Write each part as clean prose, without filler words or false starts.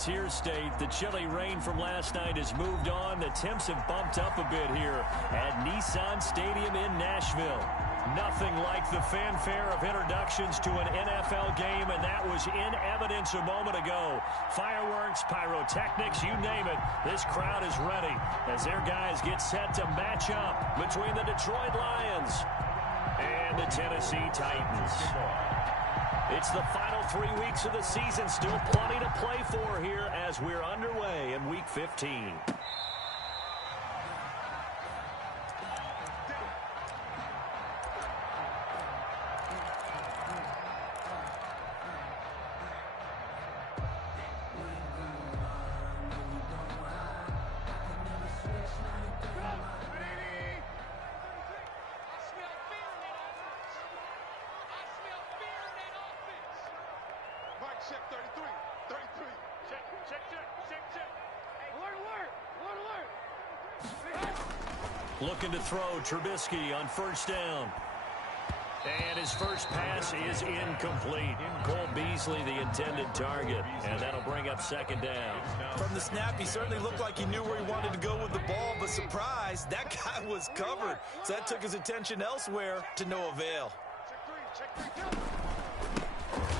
Frontier State. The chilly rain from last night has moved on. The temps have bumped up a bit here at Nissan Stadium in Nashville. Nothing like the fanfare of introductions to an NFL game, and that was in evidence a moment ago. Fireworks, pyrotechnics, you name it. This crowd is ready as their guys get set to match up between the Detroit Lions and the Tennessee Titans. It's the final 3 weeks of the season. Still plenty to play for here as we're underway in Week 15. Looking to throw, Trubisky on first down. And his first pass is incomplete. Cole Beasley, the intended target. And that'll bring up second down. From the snap, he certainly looked like he knew where he wanted to go with the ball, but surprise, that guy was covered. So that took his attention elsewhere to no avail.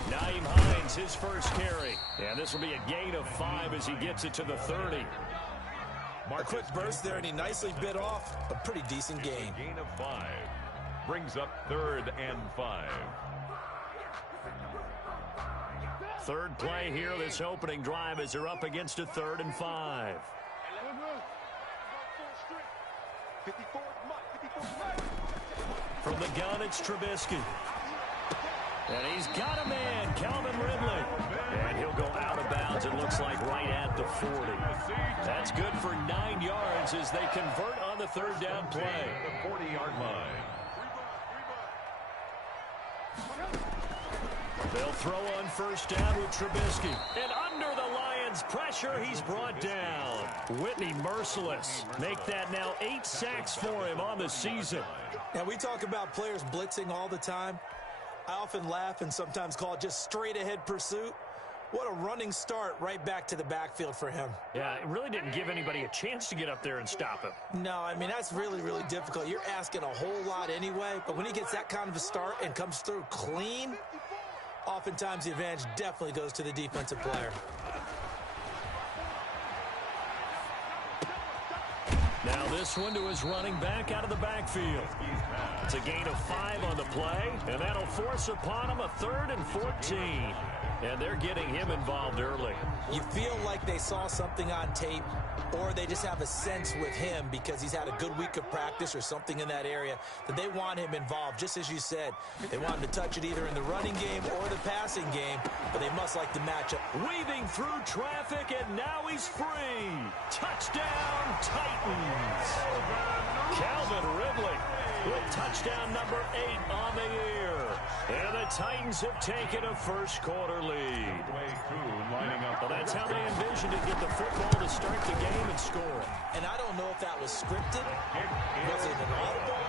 Nyheim Hines, his first carry. And this will be a gain of 5 as he gets it to the 30. A quick burst there, and he nicely bit off a pretty decent gain. Gain of 5. Brings up 3rd and 5. Third play here, this opening drive as they're up against a 3rd and 5. From the gun, it's Trubisky. And he's got a man, Calvin Ridley. And he'll go out of bounds, it looks like, right at the 40. That's good for 9 yards as they convert on the 3rd down play. The 40-yard line. They'll throw on first down with Trubisky. And under the Lions' pressure, he's brought down. Whitney merciless. Make that now 8 sacks for him on the season. Now, we talk about players blitzing all the time. I often laugh and sometimes call it just straight-ahead pursuit. What a running start right back to the backfield for him. Yeah, it really didn't give anybody a chance to get up there and stop him. No, I mean, that's really, really difficult. You're asking a whole lot anyway, but when he gets that kind of a start and comes through clean, oftentimes the advantage definitely goes to the defensive player. Now this one to his running back out of the backfield. It's a gain of 5 on the play, and that'll force upon him a 3rd and 14. And they're getting him involved early. You feel like they saw something on tape, or they just have a sense with him because he's had a good week of practice or something in that area that they want him involved. Just as you said, they want him to touch it either in the running game or the passing game, but they must like the matchup. Weaving through traffic, and now he's free. Touchdown, Titans. Calvin Ridley with touchdown number 8 on the year. And the Titans have taken a first-quarter lead. Well, that's how they envisioned it, get the football to start the game and score. And I don't know if that was scripted, was it an audible,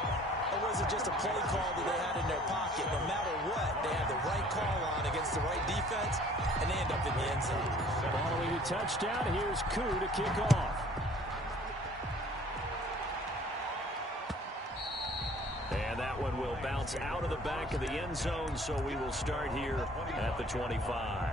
or was it just a play call that they had in their pocket? No matter what, they had the right call on against the right defense, and they end up in the end zone. Following a touchdown, here's Koo to kick off. And that one will bounce out of the back of the end zone, so we will start here at the 25.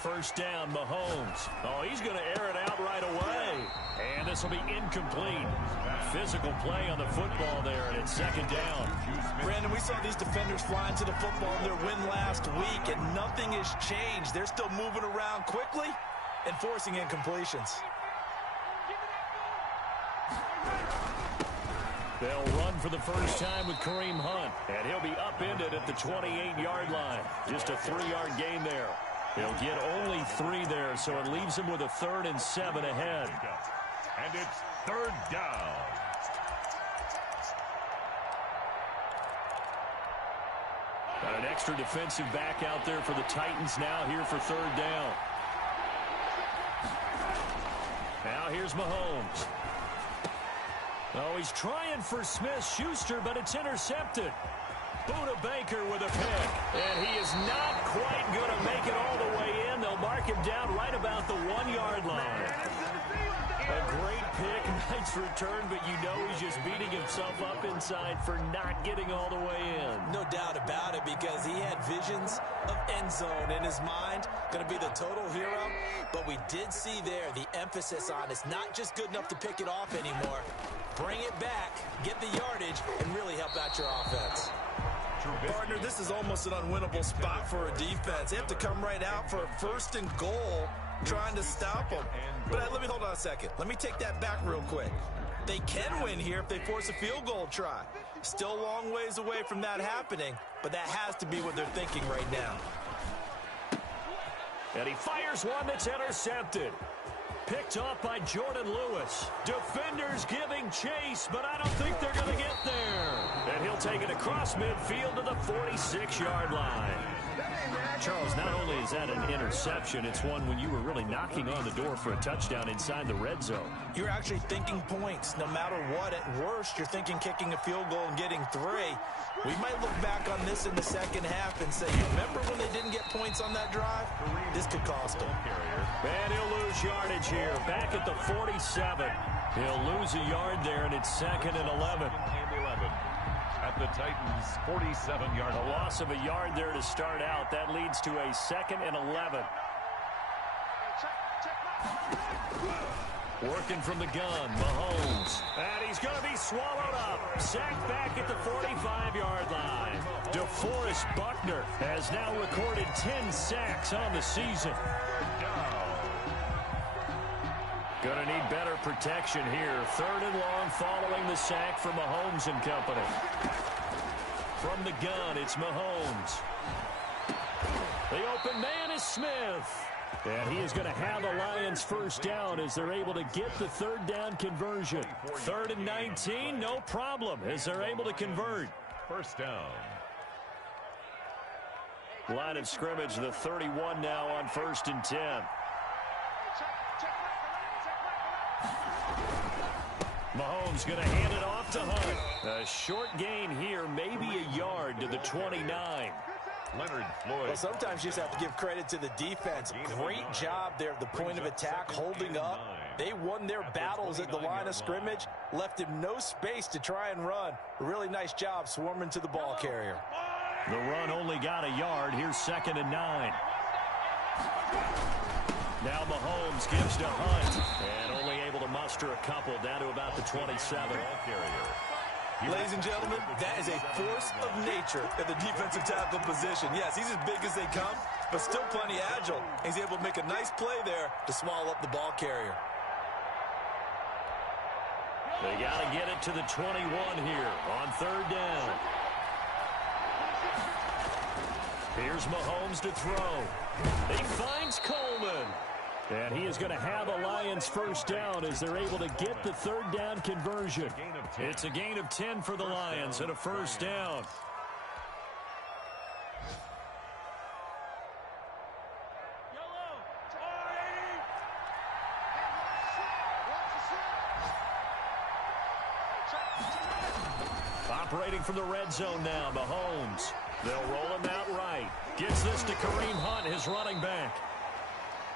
First down, Mahomes. Oh, he's going to air it out right away. And this will be incomplete. Physical play on the football there, and it's second down. Brandon, we saw these defenders flying to the football in their win last week, and nothing has changed. They're still moving around quickly and forcing incompletions. They'll run for the first time with Kareem Hunt, and he'll be upended at the 28-yard line. Just a 3-yard gain there. He'll get only 3 there, so it leaves him with a 3rd and 7 ahead. And it's 3rd down. Got an extra defensive back out there for the Titans now here for 3rd down. Now here's Mahomes. Oh, he's trying for Smith-Schuster, but it's intercepted. Buda Baker with a pick. And he is not quite going to make it all the way in. They'll mark him down right about the 1-yard line. A great pick, nice return, but you know he's just beating himself up inside for not getting all the way in. No doubt about it, because he had visions of end zone in his mind. Going to be the total hero. But we did see there the emphasis on it's not just good enough to pick it off anymore. Bring it back, get the yardage, and really help out your offense. Partner, this is almost an unwinnable spot for a defense. They have to come right out for a 1st and goal, trying to stop them. But let me hold on a second. Let me take that back real quick. They can win here if they force a field goal try. Still a long ways away from that happening, but that has to be what they're thinking right now. And he fires one that's intercepted. Picked off by Jordan Lewis. Defenders giving chase, but I don't think they're going to get there. And he'll take it across midfield to the 46-yard line. Charles, not only is that an interception, it's one when you were really knocking on the door for a touchdown inside the red zone. You're actually thinking points. No matter what, at worst, you're thinking kicking a field goal and getting 3. We might look back on this in the second half and say, remember when they didn't get points on that drive? This could cost them. And he'll lose yardage here. Back at the 47. He'll lose a yard there, and it's 2nd and 11. At the Titans' 47-yard line. A loss of a yard there to start out. That leads to a 2nd and 11. Working from the gun, Mahomes. And he's going to be swallowed up. Sacked back at the 45-yard line. DeForest Buckner has now recorded 10 sacks on the season. Going to need better protection here. 3rd and long following the sack from Mahomes and company. From the gun, it's Mahomes. The open man is Smith. And he is going to have a Lions 1st down as they're able to get the 3rd down conversion. 3rd and 19, no problem as they're able to convert. 1st down. Line of scrimmage, the 31 now on 1st and 10. Mahomes going to hand it off to Hunt. A short gain here, maybe a yard to the 29. Leonard Floyd. Well, sometimes you just have to give credit to the defense. Great job there at the point of attack, holding up. They won their battles at the line of scrimmage, left him no space to try and run. A really nice job swarming to the ball carrier. The run only got a yard. Here's 2nd and 9. Now Mahomes gives to Hunt, and only able to muster a couple down to about the 27. Ladies and gentlemen, that is a force of nature at the defensive tackle position. Yes, he's as big as they come, but still plenty agile. He's able to make a nice play there to swallow up the ball carrier. They got to get it to the 21 here on 3rd down. Here's Mahomes to throw. He finds Coleman. And he is going to have a Lions 1st down as they're able to get the 3rd down conversion. It's a gain of 10 for the Lions and a 1st down. Operating from the red zone now, Mahomes. They'll roll him out right. Gets this to Kareem Hunt, his running back.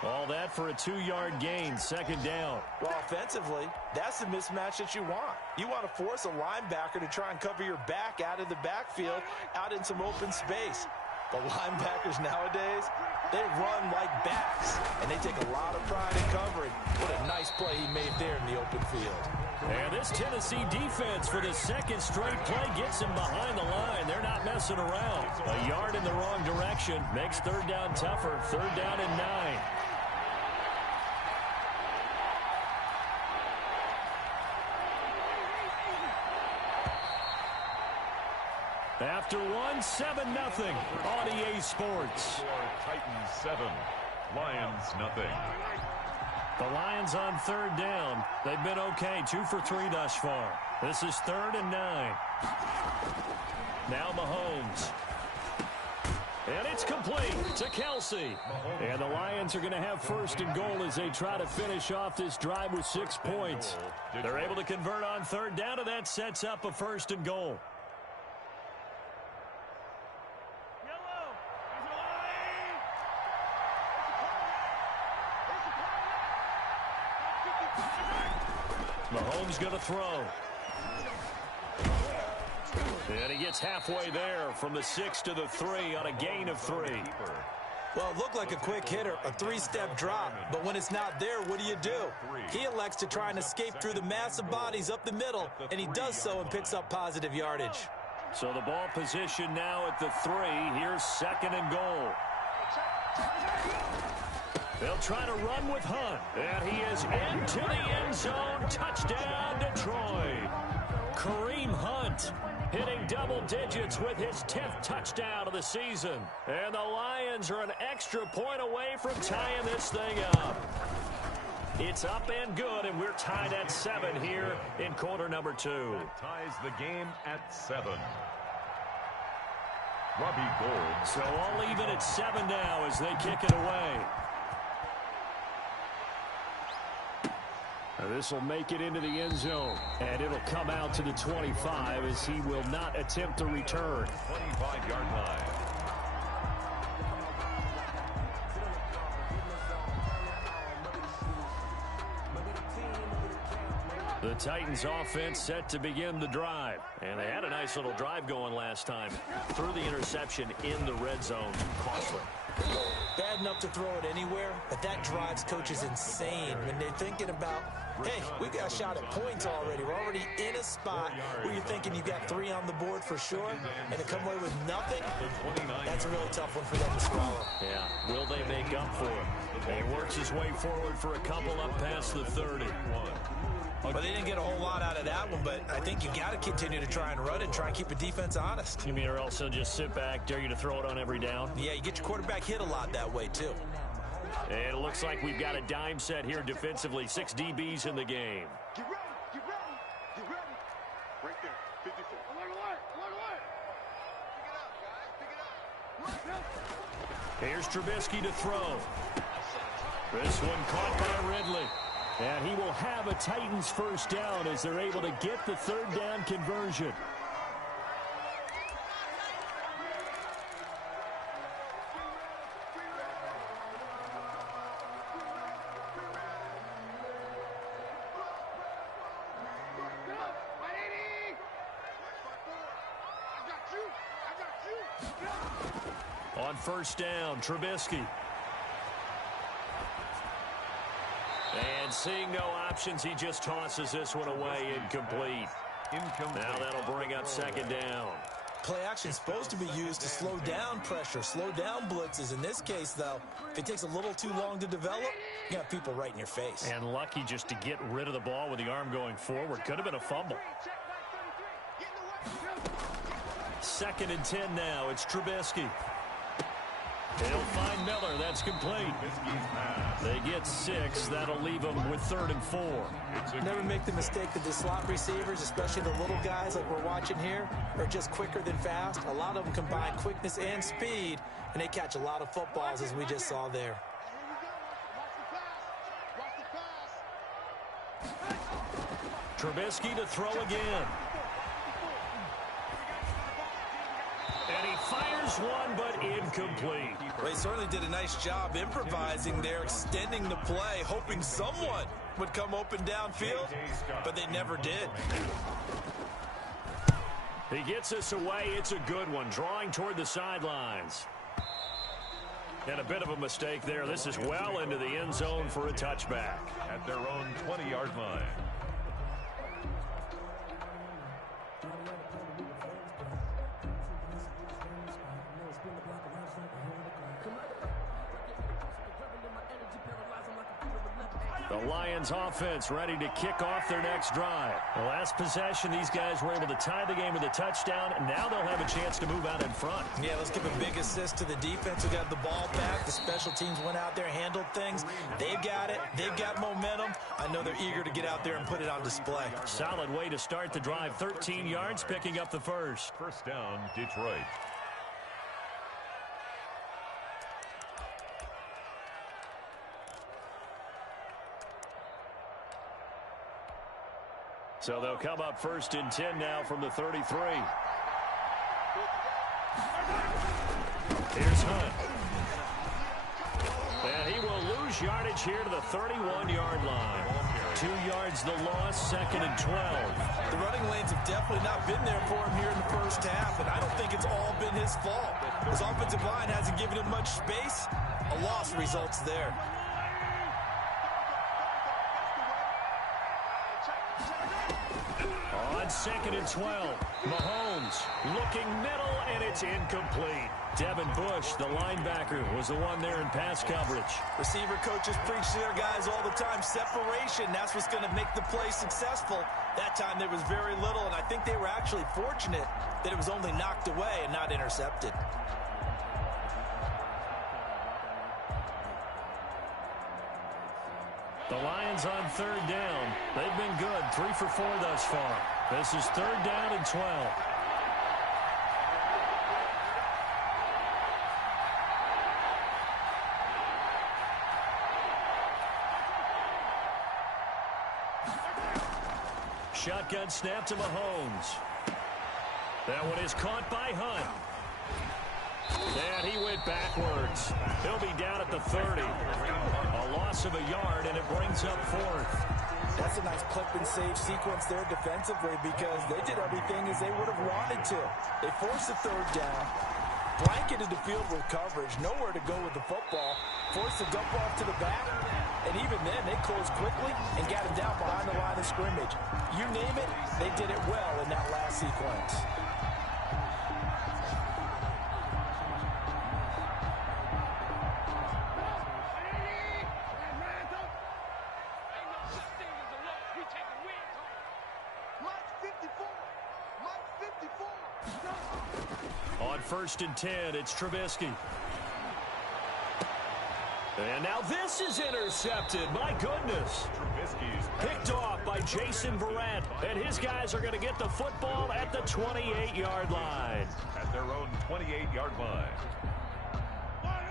All that for a 2-yard gain, 2nd down. Well, offensively, that's the mismatch that you want. You want to force a linebacker to try and cover your back out of the backfield, out in some open space. The linebackers nowadays, they run like backs, and they take a lot of pride in covering. What a nice play he made there in the open field. And this Tennessee defense for the 2nd straight play gets him behind the line. They're not messing around. A yard in the wrong direction makes 3rd down tougher. 3rd down and 9. after one, 7-0 on EA Sports. Titans 7, Lions nothing. The Lions on 3rd down. They've been okay, 2 for 3 thus far. This is 3rd and 9. Now Mahomes. And it's complete to Kelsey. And the Lions are going to have 1st and goal as they try to finish off this drive with 6 points. They're able to convert on 3rd down, and that sets up a 1st and goal. Mahomes going to throw. And he gets halfway there from the 6 to the 3 on a gain of 3. Well, it looked like a quick hitter, a 3-step drop. But when it's not there, what do? He elects to try and escape through the massive bodies up the middle, and he does so and picks up positive yardage. So the ball position now at the 3. Here's 2nd and goal. They'll try to run with Hunt. And he is into the end zone. Touchdown, Detroit. Kareem Hunt hitting double digits with his 10th touchdown of the season. And the Lions are an extra point away from tying this thing up. It's up and good, and we're tied at 7 here in quarter number 2. That ties the game at 7. Robbie Gould. So all even at 7 now as they kick it away. This will make it into the end zone, and it'll come out to the 25 as he will not attempt to return. 25-yard line. The Titans offense set to begin the drive, and they had a nice little drive going last time. Threw the interception in the red zone. Costly. Bad enough to throw it anywhere, but that drives coaches insane when they're thinking about, hey, we got a shot at points already. We're already in a spot where you're thinking you got 3 on the board for sure, and to come away with nothing, that's a really tough one for them to swallow. Yeah, will they make up for it? He works his way forward for a couple up past the 30. Well, they didn't get a whole lot out of that one, but I think you got to continue to try and run and try and keep the defense honest. You mean or else they'll just sit back, dare you to throw it on every down? Yeah, you get your quarterback hit a lot that way, too. And it looks like we've got a dime set here defensively. 6 DBs in the game. Get ready, get ready, get ready. Right there, 54. Alert. Pick it up, guys, pick it up. Here's Trubisky to throw. This one caught by Ridley. And he will have a Titans 1st down as they're able to get the 3rd down conversion. On 1st down, Trubisky. And seeing no options, he just tosses this one away incomplete. Now that'll bring up 2nd down. Play action is supposed to be used to slow down pressure, slow down blitzes. In this case, though, if it takes a little too long to develop, you got people right in your face. And lucky just to get rid of the ball with the arm going forward. Could have been a fumble. 2nd and 10 now. It's Trubisky. He'll find Miller. That's complete. They get 6. That'll leave them with 3rd and 4. Never make the mistake that the slot receivers, especially the little guys like we're watching here, are just quicker than fast. A lot of them combine quickness and speed, and they catch a lot of footballs, as we just saw there. Trubisky to throw again. And he fires one, but incomplete. Well, he certainly did a nice job improvising there, extending the play, hoping someone would come open downfield, but they never did. He gets us away. It's a good one, drawing toward the sidelines. And a bit of a mistake there. This is well into the end zone for a touchback. At their own 20-yard line. The The Lions offense ready to kick off their next drive. The last possession, these guys were able to tie the game with a touchdown, and now they'll have a chance to move out in front. Yeah, let's give a big assist to the defense who got the ball back. The special teams went out there, handled things. They've got it. They've got momentum. I know they're eager to get out there and put it on display. Solid way to start the drive. 13 yards, picking up the first. First down, Detroit. So they'll come up first and 10 now from the 33. Here's Hunt. And he will lose yardage here to the 31-yard line. 2 yards the loss, 2nd and 12. The running lanes have definitely not been there for him here in the first half, and I don't think it's all been his fault. His offensive line hasn't given him much space. A loss results there. On 2nd and 12, Mahomes looking middle, and it's incomplete. Devin Bush, the linebacker, was the one there in pass coverage. Receiver coaches preach to their guys all the time. Separation, that's what's going to make the play successful. That time there was very little, and I think they were actually fortunate that it was only knocked away and not intercepted. The Lions on 3rd down. They've been good, 3 for 4 thus far. This is 3rd down and 12. Shotgun snap to Mahomes. That one is caught by Hunt. And he went backwards. He'll be down at the 30. A loss of a yard, and it brings up 4th. That's a nice clip and save sequence there defensively because they did everything as they would have wanted to. They forced the 3rd down, blanketed the field with coverage, nowhere to go with the football, forced the dump off to the back, and even then they closed quickly and got him down behind the line of scrimmage. You name it, they did it well in that last sequence. On 1st and 10, it's Trubisky. And now this is intercepted. My goodness. Trubisky's Picked off by Jason Verrett. And his guys are going to get the football at the 28-yard line. at their own 28-yard line.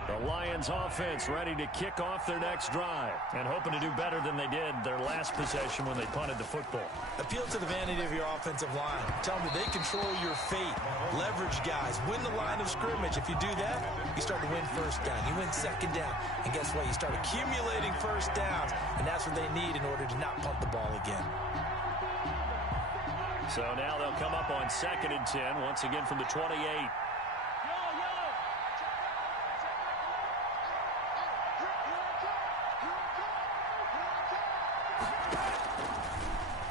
The Lions offense ready to kick off their next drive and hoping to do better than they did their last possession when they punted the football. Appeal to the vanity of your offensive line. Tell them they control your fate. Leverage guys. Win the line of scrimmage. If you do that, you start to win first down. You win second down. And guess what? You start accumulating first downs. And that's what they need in order to not punt the ball again. So now they'll come up on 2nd and 10, once again from the 28.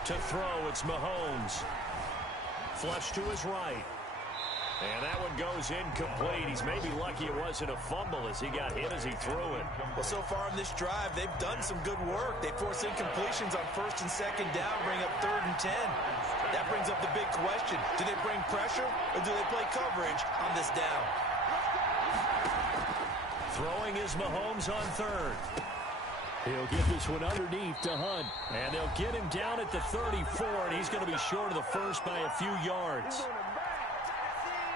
To throw, it's Mahomes. Flush to his right. And that one goes incomplete. He's maybe lucky it wasn't a fumble as he got hit as he threw it. Well, so far in this drive, they've done some good work. They force incompletions on 1st and 2nd down, bring up 3rd and 10. That brings up the big question. Do they bring pressure or do they play coverage on this down? Throwing is Mahomes on 3rd. He'll get this one underneath to Hunt. And they'll get him down at the 34, and he's going to be short of the first by a few yards.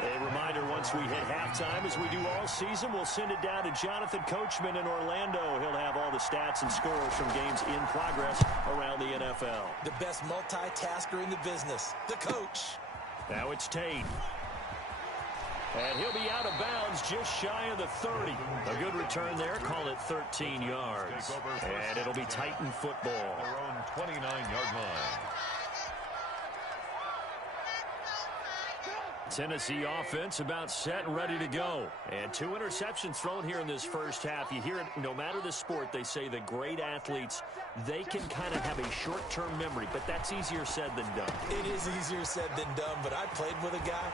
A reminder, once we hit halftime, as we do all season, we'll send it down to Jonathan Coachman in Orlando. He'll have all the stats and scores from games in progress around the NFL. The best multitasker in the business, the coach. Now it's Tate. And he'll be out of bounds just shy of the 30. A good return there. Call it 13 yards. And it'll be Titan football. Their own 29-yard line. Tennessee offense about set and ready to go. And 2 interceptions thrown here in this first half. You hear it, no matter the sport, they say the great athletes, they can kind of have a short-term memory, but that's easier said than done. It is easier said than done, but I played with a guy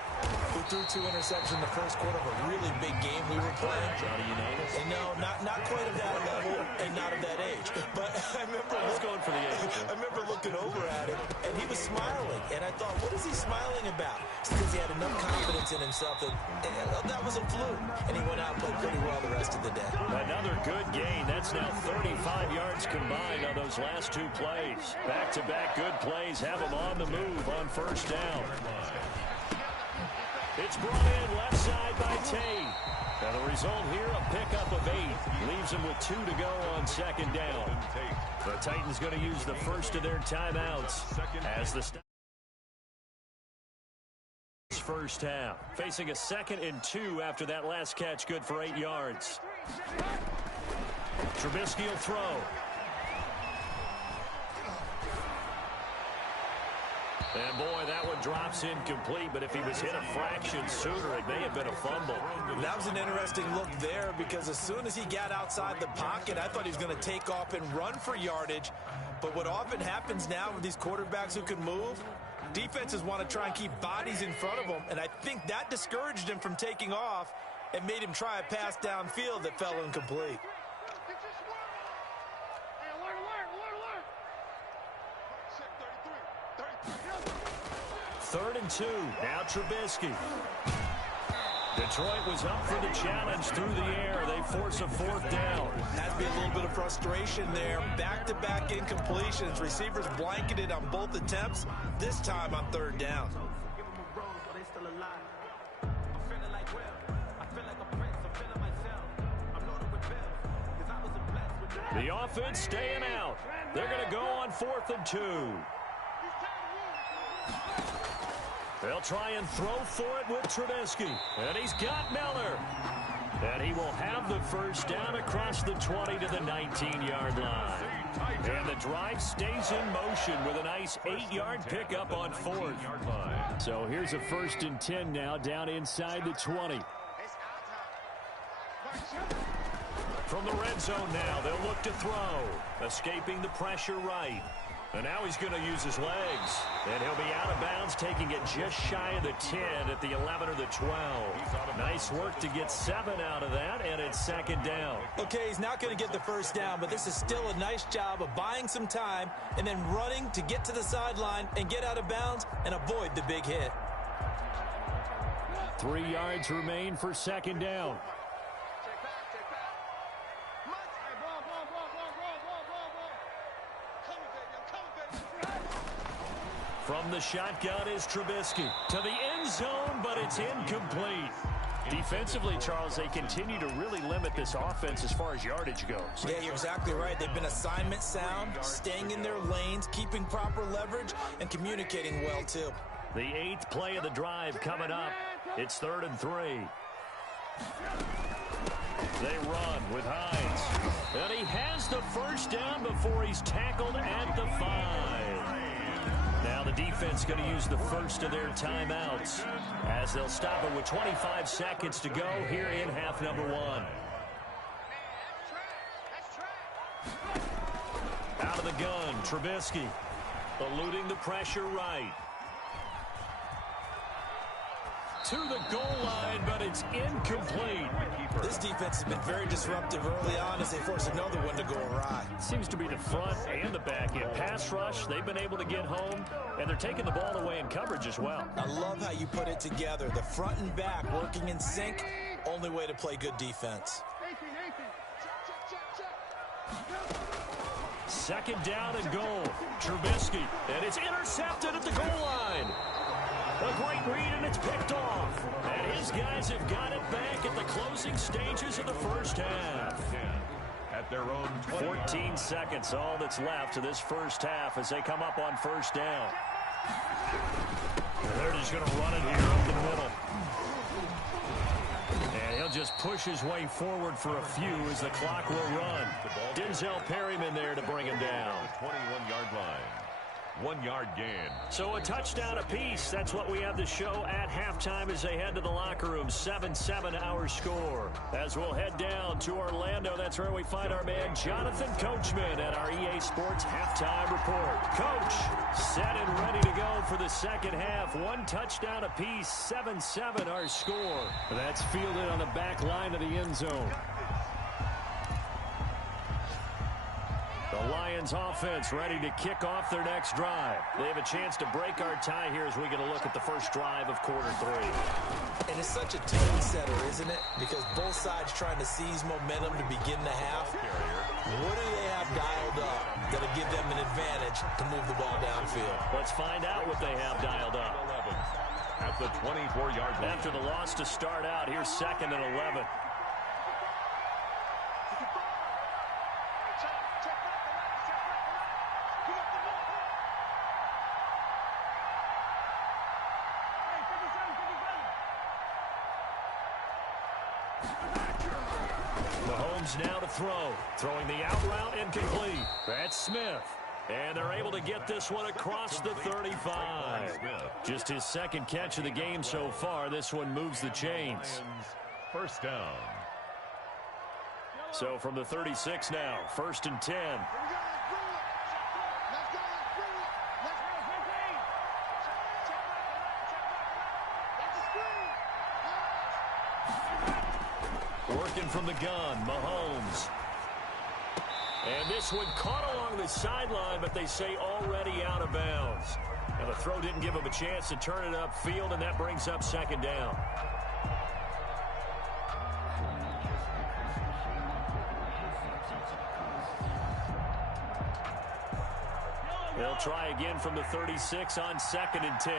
who threw 2 interceptions in the first quarter of a really big game we were playing. Johnny Unitas? And no, not quite at that level. And not of that age. But I remember looking over at him, and he was smiling. And I thought, what is he smiling about? It's because he had enough confidence in himself that was a fluke. And he went out and played pretty well the rest of the day. Another good gain. That's now 35 yards combined on those last two plays. Back-to-back good plays have him on the move on first down. It's brought in left side by Tate. And the result here, a pickup of 8. Leaves him with 2 to go on second down. The Titans going to use the first of their timeouts as the first half. Facing a 2nd and 2 after that last catch, good for 8 yards. Trubisky will throw. And boy, that one drops incomplete, but if he was hit a fraction sooner, it may have been a fumble. That was an interesting look there because as soon as he got outside the pocket, I thought he was going to take off and run for yardage. But what often happens now with these quarterbacks who can move, defenses want to try and keep bodies in front of them, and I think that discouraged him from taking off and made him try a pass downfield that fell incomplete. Third and 2. Now Trubisky. Detroit was up for the challenge through the air. They force a 4th down. Has to be a little bit of frustration there. Back-to-back incompletions. Receivers blanketed on both attempts. This time on 3rd down. The offense staying out. They're going to go on 4th and 2. They'll try and throw for it with Trubisky. And he's got Miller. And he will have the first down across the 20 to the 19-yard line. And the drive stays in motion with a nice 8-yard pickup on 4th. So here's a 1st and 10 now down inside the 20. From the red zone now, they'll look to throw. Escaping the pressure right. And now he's going to use his legs. And he'll be out of bounds, taking it just shy of the 10 at the 11 or the 12. Nice work to get 7 out of that, and it's 2nd down. Okay, he's not going to get the first down, but this is still a nice job of buying some time and then running to get to the sideline and get out of bounds and avoid the big hit. 3 yards remain for 2nd down. From the shotgun is Trubisky to the end zone, but it's incomplete. Defensively, Charles, they continue to really limit this offense as far as yardage goes. Yeah, you're exactly right. They've been assignment sound, staying in their lanes, keeping proper leverage, and communicating well, too. The 8th play of the drive coming up. It's 3rd and 3. They run with Hines. And he has the first down before he's tackled at the 5. Now the defense going to use the first of their timeouts as they'll stop it with 25 seconds to go here in half number 1. Out of the gun, Trubisky eluding the pressure right. To the goal line, but it's incomplete. This defense has been very disruptive early on as they force another one to go awry. Seems to be the front and the back end. Pass rush, they've been able to get home, and they're taking the ball away in coverage as well. I love how you put it together. The front and back working in sync, only way to play good defense. 2nd down and goal. Trubisky, and it's intercepted at the goal line. A great read, and it's picked off. And his guys have got it back at the closing stages of the first half. At their own 14 seconds, all that's left of this first half as they come up on first down. And they're just going to run it here up the middle. And he'll just push his way forward for a few as the clock will run. Denzel Perryman there to bring him down. 21-yard line. 1-yard gain. So a touchdown apiece. That's what we have to show at halftime as they head to the locker room. 7-7 our score. As we'll head down to Orlando, that's where we find our man Jonathan Coachman at our EA Sports Halftime Report. Coach, set and ready to go for the second half. 1 touchdown apiece. 7-7 our score. That's fielded on the back line of the end zone. The Lions offense ready to kick off their next drive. They have a chance to break our tie here as we get a look at the first drive of quarter 3. And it's such a tone setter, isn't it? Because both sides trying to seize momentum to begin the half. What do they have dialed up that'll give them an advantage to move the ball downfield? Let's find out what they have dialed up. At the 24-yard line. After the loss to start out, here's 2nd and 11. Mahomes now to throw. Throwing the out route incomplete. That's Smith. And they're able to get this one across the 35. Just his 2nd catch of the game so far. This one moves the chains. First down. So from the 36 now, 1st and 10. Working from the gun, Mahomes. And this one caught along the sideline, but they say already out of bounds. And the throw didn't give him a chance to turn it upfield, and that brings up 2nd down. They'll try again from the 36 on 2nd and 10.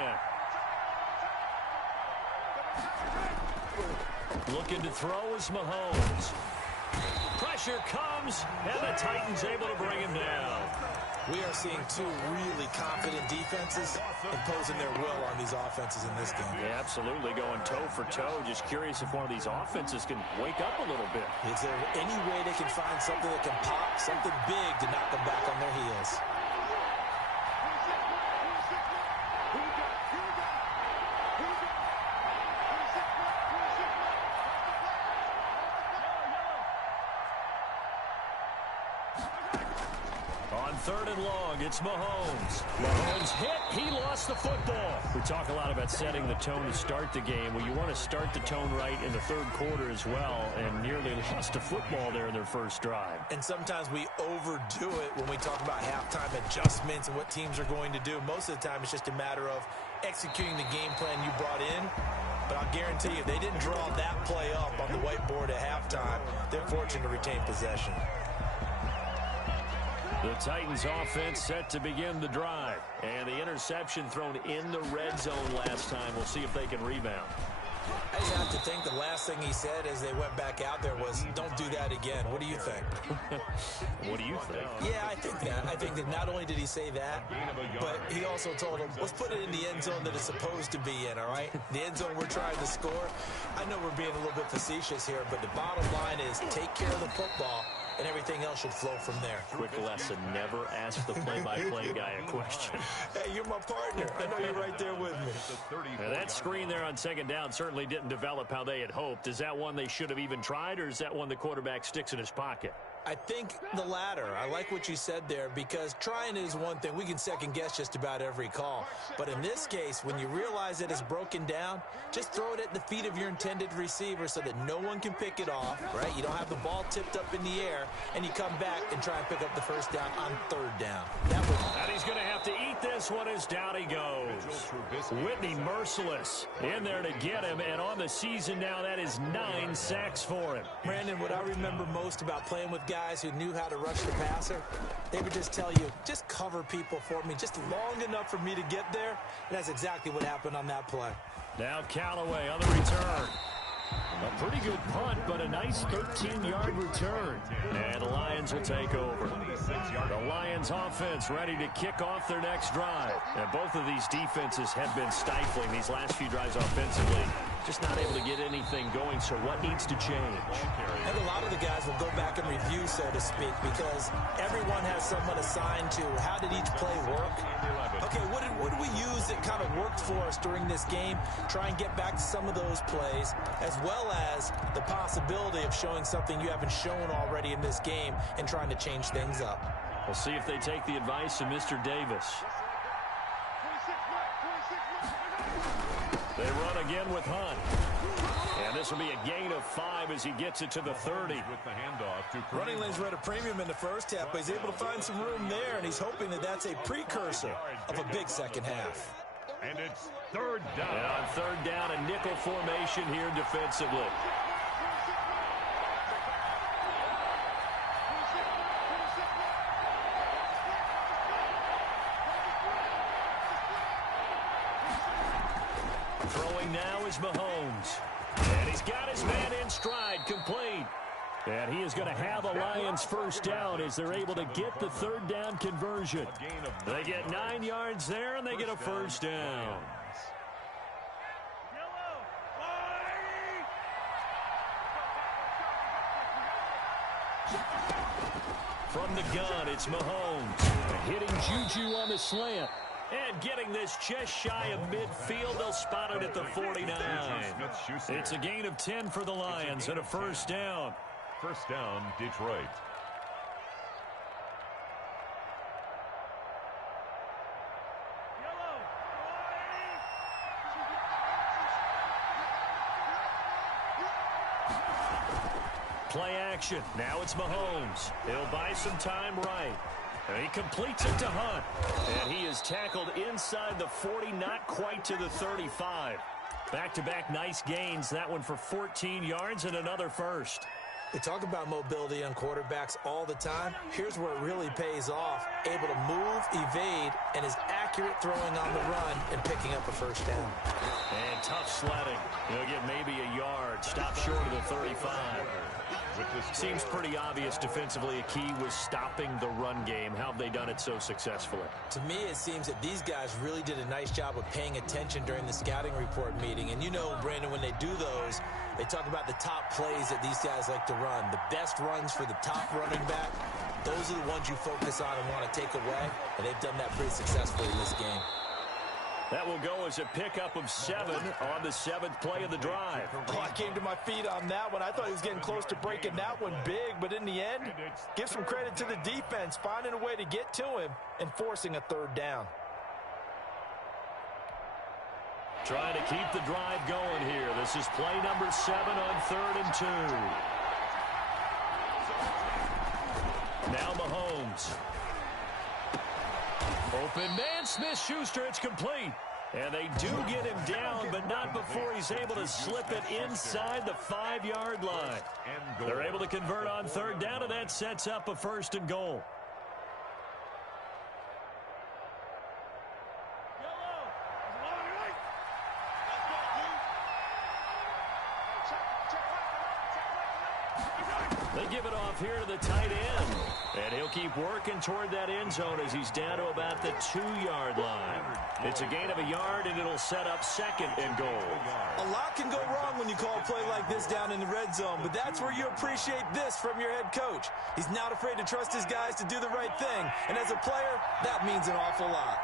Looking to throw is Mahomes. Pressure comes, and the Titans able to bring him down. We are seeing two really confident defenses imposing their will on these offenses in this game. Yeah, absolutely, going toe for toe. Just curious if one of these offenses can wake up a little bit. Is there any way they can find something that can pop, something big to knock them back on their heels? On 3rd and long, it's Mahomes. Mahomes hit. He lost the football. We talk a lot about setting the tone to start the game. Well, you want to start the tone right in the 3rd quarter as well, and nearly lost a football there in their first drive. And sometimes we overdo it when we talk about halftime adjustments and what teams are going to do. Most of the time, it's just a matter of executing the game plan you brought in. But I'll guarantee you, if they didn't draw that play up on the whiteboard at halftime, they're fortunate to retain possession. The Titans offense set to begin the drive. And the interception thrown in the red zone last time. We'll see if they can rebound. I just have to think the last thing he said as they went back out there was, don't do that again. What do you think? What do you think? Yeah, I think that. I think that not only did he say that, but he also told him, let's put it in the end zone that it's supposed to be in, all right? The end zone we're trying to score. I know we're being a little bit facetious here, but the bottom line is take care of the football, and everything else should flow from there. Quick lesson, never ask the play-by-play guy a question. Hey, you're my partner. I know you're right there with me. Now, that screen there on 2nd down certainly didn't develop how they had hoped. Is that one they should have even tried, or is that one the quarterback sticks in his pocket? I think the latter. I like what you said there, because trying is one thing. We can second guess just about every call. But in this case, when you realize that it's broken down, just throw it at the feet of your intended receiver so that no one can pick it off, right? You don't have the ball tipped up in the air, and you come back and try and pick up the first down on 3rd down. And he's going to have to eat this one as down he goes. Whitney merciless in there to get him, and on the season now, that is 9 sacks for him. Brandon, what I remember most about playing with guys who knew how to rush the passer, they would just tell you, just cover people for me, just long enough for me to get there. And that's exactly what happened on that play. Now Callaway on the return. A pretty good punt, but a nice 13-yard return. And the Lions will take over. The Lions offense ready to kick off their next drive. And both of these defenses have been stifling these last few drives offensively. Just not able to get anything going, so what needs to change? I think a lot of the guys will go back and review, so to speak, because everyone has someone assigned to how did each play work. Okay, what did we use that kind of worked for us during this game? Try and get back to some of those plays, as well as the possibility of showing something you haven't shown already in this game and trying to change things up. We'll see if they take the advice of Mr. Davis. They run again with Hunt. And this This will be a gain of 5 as he gets it to the 30. With the handoff to Running lanes were at a premium in the first half, but he's able to find some room there, and he's hoping that that's a precursor of a big second half. And it's third down. And on third down, a nickel formation here defensively. Throwing now is Mahomes. And he's got his man in stride, complete. And he is going to have a Lions first down as they're able to get the third down conversion. They get 9 yards there, and they get a first down. From the gun, it's Mahomes. Hitting Juju on the slant. And getting this just shy of midfield. They'll spot it at the 49. It's a gain of 10 for the Lions and a first down. First down, Detroit. Play action. Now it's Mahomes. He'll buy some time right. And he completes it to Hunt. And he is tackled inside the 40, not quite to the 35. Back-to-back nice gains. That one for 14 yards and another first. They talk about mobility on quarterbacks all the time. Here's where it really pays off. Able to move, evade, and is accurate throwing on the run and picking up a first down. And tough sledding. He'll get maybe a yard. Stop short of the 35. Seems pretty obvious defensively a key was stopping the run game. How have they done it so successfully? To me, it seems that these guys really did a nice job of paying attention during the scouting report meeting. And you know, Brandon, when they do those, they talk about the top plays that these guys like to run. The best runs for the top running back, those are the ones you focus on and want to take away. And they've done that pretty successfully in this game. That will go as a pickup of 7 on the 7th play of the drive. Oh, I came to my feet on that one. I thought he was getting close to breaking that one big, but in the end, give some credit to the defense, finding a way to get to him and forcing a third down. Trying to keep the drive going here. This is play number 7 on 3rd and 2. Now Mahomes. Open man, Smith-Schuster, it's complete. And they do get him down, but not before he's able to slip it inside the 5-yard line. They're able to convert on third down, and that sets up a first and goal. They give it off here to the tight end. And he'll keep working toward that end zone as he's down to about the 2-yard line. It's a gain of a yard, and it'll set up 2nd and goal. A lot can go wrong when you call a play like this down in the red zone, but that's where you appreciate this from your head coach. He's not afraid to trust his guys to do the right thing, and as a player, that means an awful lot.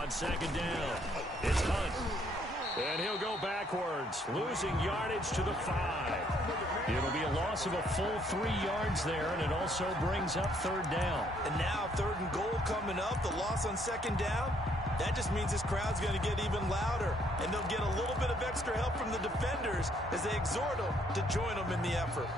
On 2nd down, it's Hunt. And he'll go backwards, losing yardage to the 5. It'll be a loss of a full 3 yards there, and it also brings up 3rd down. And now 3rd and goal coming up, the loss on 2nd down. That just means this crowd's going to get even louder, and they'll get a little bit of extra help from the defenders as they exhort them to join them in the effort.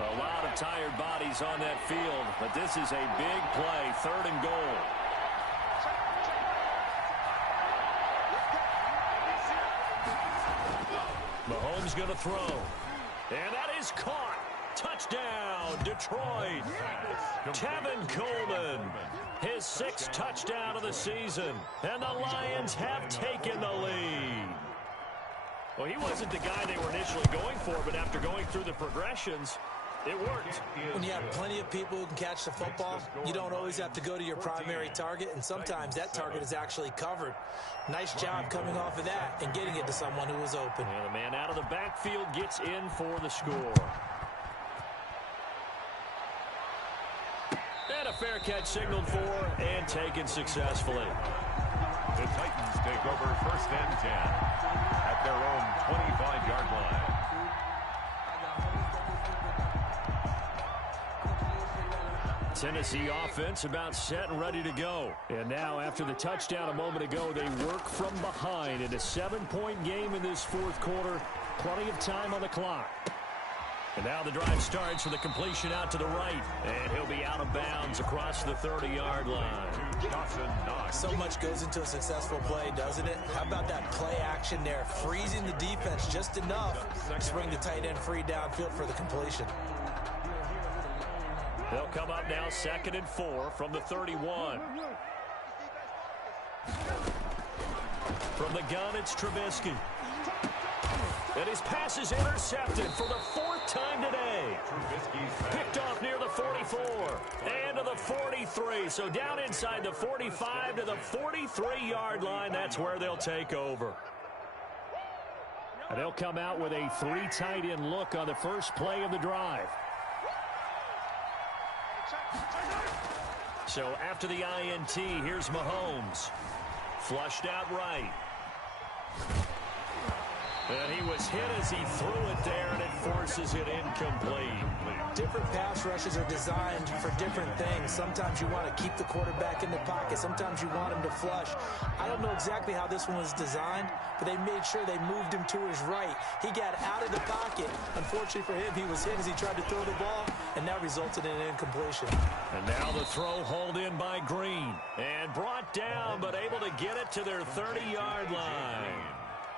A lot of tired bodies on that field, but this is a big play, 3rd and goal. Mahomes going to throw. And that is caught. Touchdown, Detroit. Tevin Coleman, his 6th touchdown of the season. And the Lions have taken the lead. Well, he wasn't the guy they were initially going for, but after going through the progressions, it worked. When you have plenty of people who can catch the football, you don't always have to go to your primary target, and sometimes that target is actually covered. Nice job coming off of that and getting it to someone who was open. And the man out of the backfield gets in for the score. And a fair catch signaled for and taken successfully. The Titans take over 1st and 10 at their own 25-yard line. Tennessee offense about set and ready to go. And now after the touchdown a moment ago, they work from behind in a 7-point game in this fourth quarter. Plenty of time on the clock. And now the drive starts with a completion out to the right. And he'll be out of bounds across the 30-yard line. So much goes into a successful play, doesn't it? How about that play action there? Freezing the defense just enough to bring the tight end free downfield for the completion. They'll come up now 2nd and 4 from the 31. From the gun, it's Trubisky. And his pass is intercepted for the 4th time today. Picked off near the 44 and to the 43. So down inside the 45 to the 43-yard line. That's where they'll take over. And they'll come out with a 3 tight end look on the first play of the drive. So after the INT, here's Mahomes. Flushed out right. And he was hit as he threw it there, and it forces it incomplete. Different pass rushes are designed for different things. Sometimes you want to keep the quarterback in the pocket. Sometimes you want him to flush. I don't know exactly how this one was designed, but they made sure they moved him to his right. He got out of the pocket. Unfortunately for him, he was hit as he tried to throw the ball, and that resulted in an incompletion. And now the throw hauled in by Green. And brought down, but able to get it to their 30-yard line.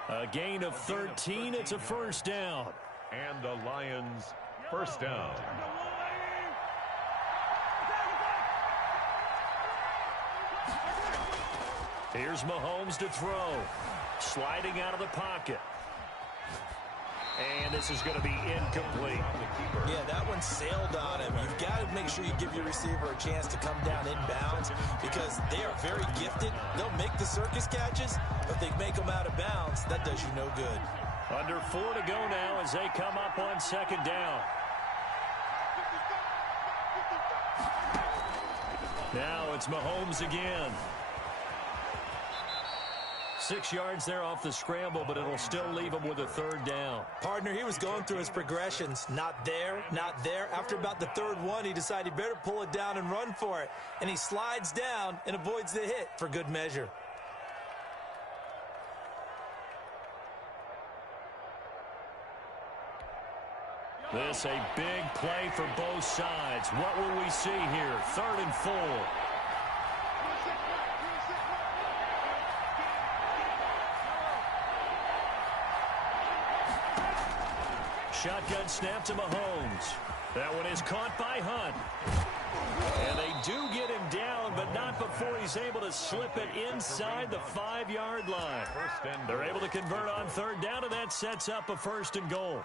A gain of 13. It's a first down. And the Lions first down. Here's Mahomes to throw. Sliding out of the pocket. And this is going to be incomplete. Yeah, that one sailed on him. You've got to make sure you give your receiver a chance to come down inbounds because they are very gifted. They'll make the circus catches, but they make them out of bounds. That does you no good. Under 4 to go now as they come up on 2nd down. Now it's Mahomes again. 6 yards there off the scramble, but it'll still leave him with a 3rd down. Partner, he was going through his progressions. Not there, not there. After about the 3rd one, he decided he better pull it down and run for it. And he slides down and avoids the hit for good measure. This a big play for both sides. What will we see here? 3rd and 4. Shotgun snap to Mahomes. That one is caught by Hunt. And they do get him down, but not before he's able to slip it inside the 5-yard line. They're able to convert on 3rd down, and that sets up a 1st and goal.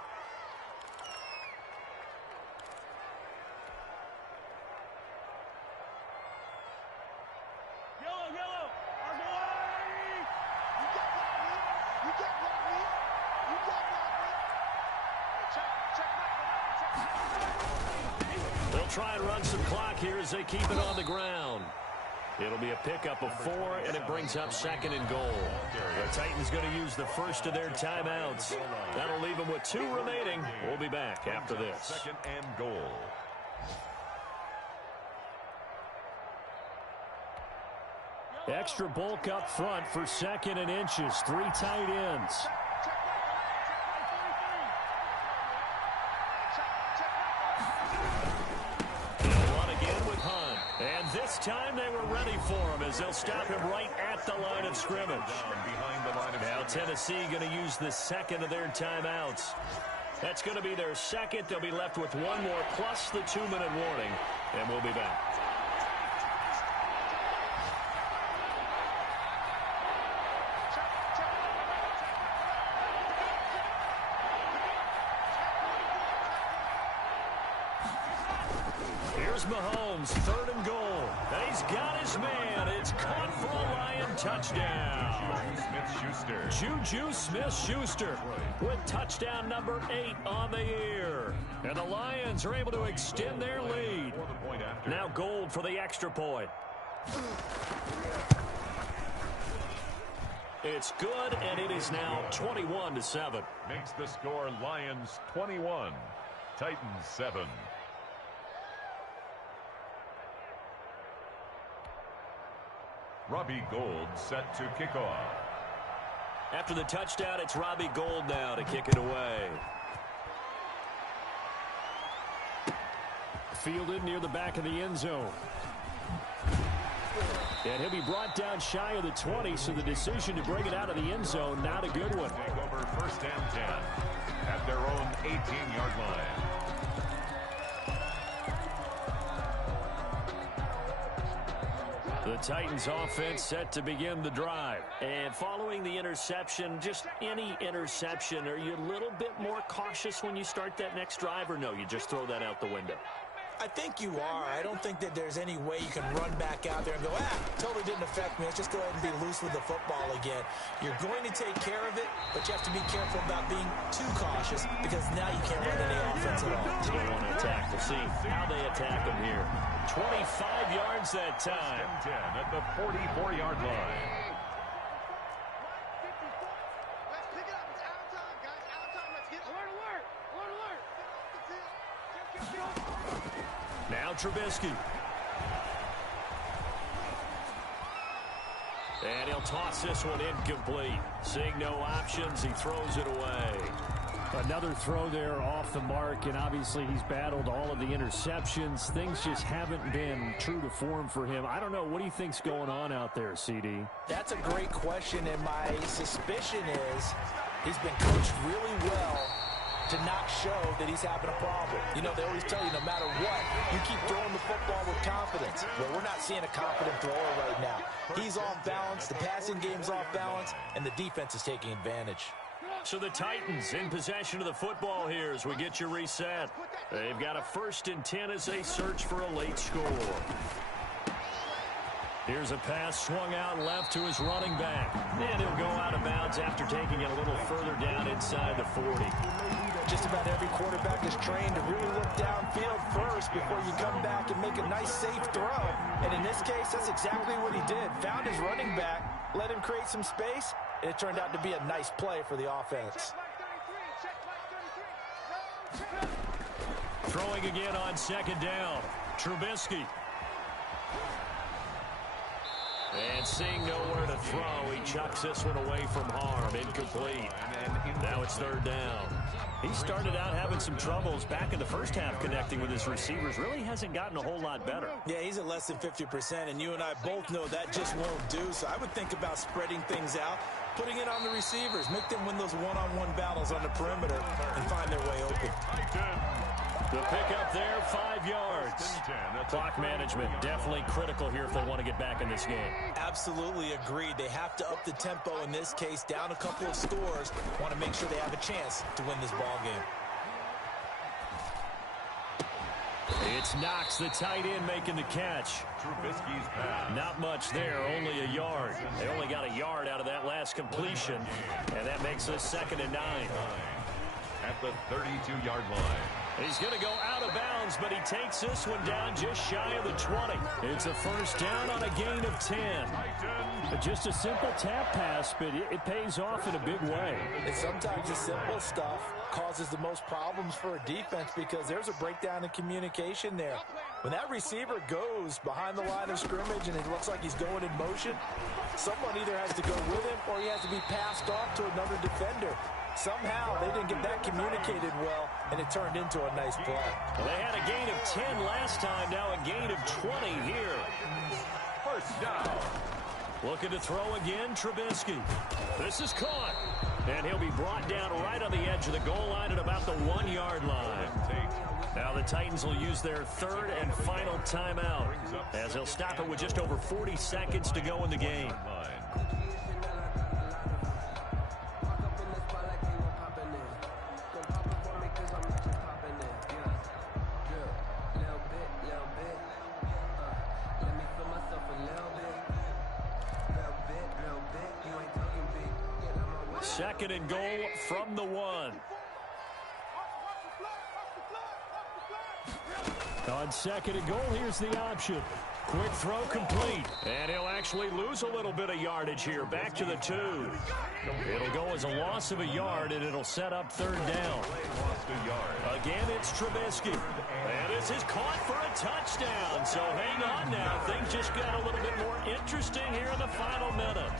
Try and run some clock here as they keep it on the ground. It'll be a pickup of 4, and it brings up 2nd and goal. The Titans going to use the first of their timeouts. That'll leave them with 2 remaining. We'll be back after this. 2nd and goal. Extra bulk up front for 2nd and inches. 3 tight ends. This time they were ready for him as they'll stop him right at the line of scrimmage. Now Tennessee going to use the 2nd of their timeouts. That's going to be their 2nd. They'll be left with 1 more plus the 2-minute warning, and we'll be back. Here's Mahomes, 3rd and goal. And he's got his man. It's caught for a Lion touchdown. Juju Smith-Schuster with touchdown number 8 on the year. And the Lions are able to extend their lead. Now Gold for the extra point. It's good, and it is now 21-7. Makes the score Lions 21, Titans 7. Robbie Gould set to kick off. After the touchdown, it's Robbie Gould now to kick it away. Fielded near the back of the end zone. And he'll be brought down shy of the 20, so the decision to bring it out of the end zone, not a good one. Take over 1st and 10 at their own 18-yard line. The Titans offense set to begin the drive. And following the interception, just any interception, are you a little bit more cautious when you start that next drive, or no, you just throw that out the window? I think you are. I don't think that there's any way you can run back out there and go, totally didn't affect me. Let's just go ahead and be loose with the football again. You're going to take care of it, but you have to be careful about being too cautious because now you can't run any offense at all. You don't want to attack. We'll see how they attack them here. 25 yards that time. 10 at the 44-yard line. Now Trubisky. And he'll toss this one incomplete. Seeing no options, he throws it away. Another throw there off the mark, and obviously he's battled all of the interceptions. Things just haven't been true to form for him. I don't know. What do you think's going on out there, CD? That's a great question, and my suspicion is he's been coached really well to not show that he's having a problem. You know, they always tell you no matter what, you keep throwing the football with confidence. Well, we're not seeing a confident thrower right now. He's off balance, the passing game's off balance, and the defense is taking advantage. So the Titans in possession of the football here as we get you reset. They've got a 1st and 10 as they search for a late score. Here's a pass swung out left to his running back. And he'll go out of bounds after taking it a little further down inside the 40. Just about every quarterback is trained to really look downfield first before you come back and make a nice, safe throw. And in this case, that's exactly what he did. Found his running back, let him create some space, and it turned out to be a nice play for the offense. Throwing again on 2nd down. Trubisky. And seeing nowhere to throw, he chucks this one away from harm. Incomplete. Now it's 3rd down. He started out having some troubles back in the first half connecting with his receivers. Really hasn't gotten a whole lot better. Yeah, he's at less than 50%, and you and I both know that just won't do. So I would think about spreading things out, putting it on the receivers, make them win those one-on-one battles on the perimeter and find their way open. The pickup there, 5 yards. Clock management definitely critical here if they want to get back in this game. Absolutely agreed. They have to up the tempo in this case, down a couple of scores. Want to make sure they have a chance to win this ball game. It's Knox, the tight end, making the catch. Trubisky's pass. Not much there, only a yard. They only got a yard out of that last completion, and that makes it 2nd and 9. At the 32-yard line. He's going to go out of bounds, but he takes this one down just shy of the 20. It's a 1st down on a gain of 10. Just a simple tap pass, but it pays off in a big way. And sometimes the simple stuff causes the most problems for a defense because there's a breakdown in communication there. When that receiver goes behind the line of scrimmage and it looks like he's going in motion, someone either has to go with him or he has to be passed off to another defender. Somehow they didn't get that communicated well, and it turned into a nice play. Well, they had a gain of 10 last time, now a gain of 20 here. 1st down. Looking to throw again, Trubisky. This is caught. And he'll be brought down right on the edge of the goal line at about the 1-yard line. Now the Titans will use their 3rd and final timeout as they'll stop it with just over 40 seconds to go in the game. Second and goal from the 1. On 2nd and goal, here's the option. Quick throw complete. And he'll actually lose a little bit of yardage here. Back to the 2. It'll go as a loss of a yard, and it'll set up 3rd down. Again, it's Trubisky. And this is caught for a touchdown. So hang on now. Things just got a little bit more interesting here in the final minute.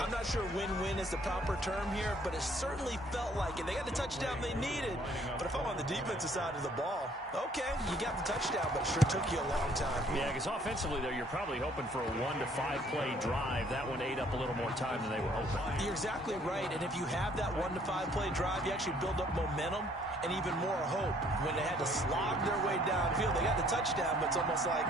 I'm not sure win-win is the proper term here, but it certainly felt like it. They got the touchdown they needed. But if I'm on the defensive side of the ball, okay, you got the touchdown, but it sure took you a long time. Yeah, because offensively, there, you're probably hoping for a 1 to 5 play drive. That one ate up a little more time than they were hoping. You're exactly right. And if you have that 1 to 5 play drive, you actually build up momentum and even more hope. When they had to slog their way downfield, they got the touchdown, but it's almost like,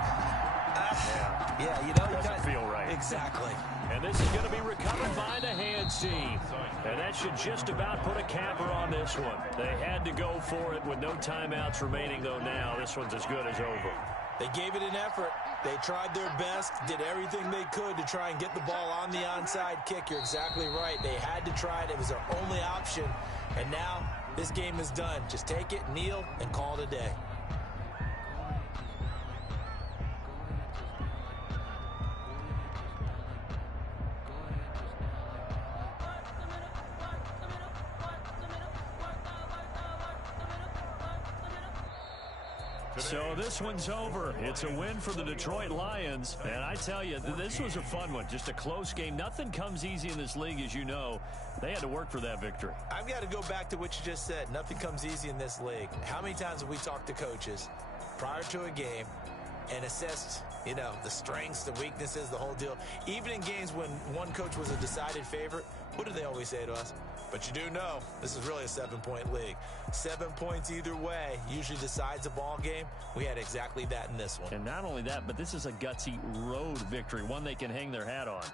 yeah, you know, doesn't feel right. Exactly. And this is going to be recovered by the hands team. And that should just about put a capper on this one. They had to go for it with no timeouts remaining, though now this one's as good as over. They gave it an effort. They tried their best, did everything they could to try and get the ball on the onside kick. You're exactly right. They had to try it. It was their only option. And now this game is done. Just take it, kneel, and call it a day. So this one's over. It's a win for the Detroit Lions. And I tell you, this was a fun one. Just a close game. Nothing comes easy in this league, as you know. They had to work for that victory. I've got to go back to what you just said. Nothing comes easy in this league. How many times have we talked to coaches prior to a game and assessed, you know, the strengths, the weaknesses, the whole deal? Even in games when one coach was a decided favorite, what do they always say to us? But you do know this is really a 7-point league. 7 points either way usually decides a ball game. We had exactly that in this one. And not only that, but this is a gutsy road victory, one they can hang their hat on.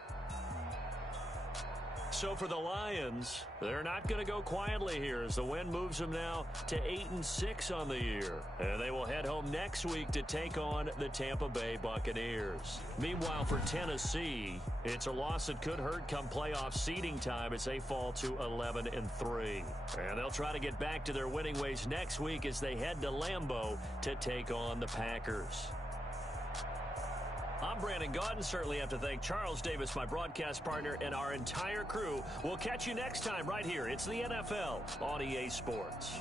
So for the Lions, they're not going to go quietly here as the win moves them now to 8-6 on the year. And they will head home next week to take on the Tampa Bay Buccaneers. Meanwhile, for Tennessee, it's a loss that could hurt come playoff seeding time as they fall to 11-3. And they'll try to get back to their winning ways next week as they head to Lambeau to take on the Packers. I'm Brandon Gaudin. Certainly have to thank Charles Davis, my broadcast partner, and our entire crew. We'll catch you next time right here. It's the NFL on EA Sports.